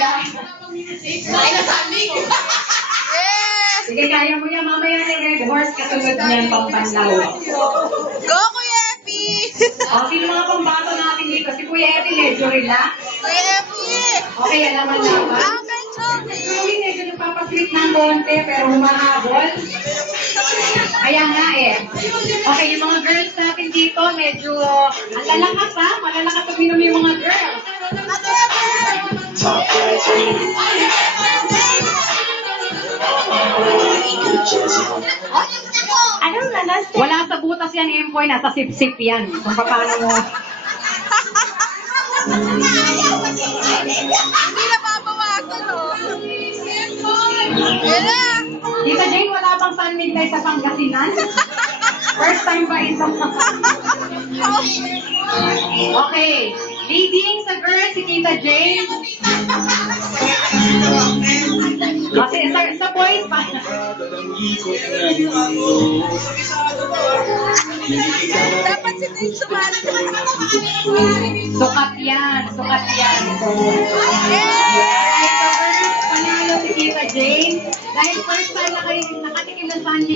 Yes! Sige, kaya mo yan. Mamaya na yung Red Horse kasunod niyan pampanlaw. Go, Kuya Epi! O, sino mga pambato natin dito? Si Kuya Epi, medyo relax. Kuya Epi! Okay, alaman naman. Okay, Joey! Joey, medyo nagpapasweet ng konti, pero humahabol. Kaya nga eh. Okay, yung mga girls natin dito, medyo ang lalakas ha. Malalakas ang minom yung mga girls. Anong lalas? Wala sa butas yan, Empoy. Nasa sip-sip yan. Kung paano mo. Hindi na babawasan, oh. Yan na! Tita Jane, wala bang San Miguel sa Pangasinan? First time ba ito? Okay. Leading sa girls, si Tita Jane. Kasi sa boys pa. Dapat si Dave sumali. Sukat yan. Sukat yan. Yay! Panalo si Tita Jane. Dahil first time nakatikim ng San Miguel.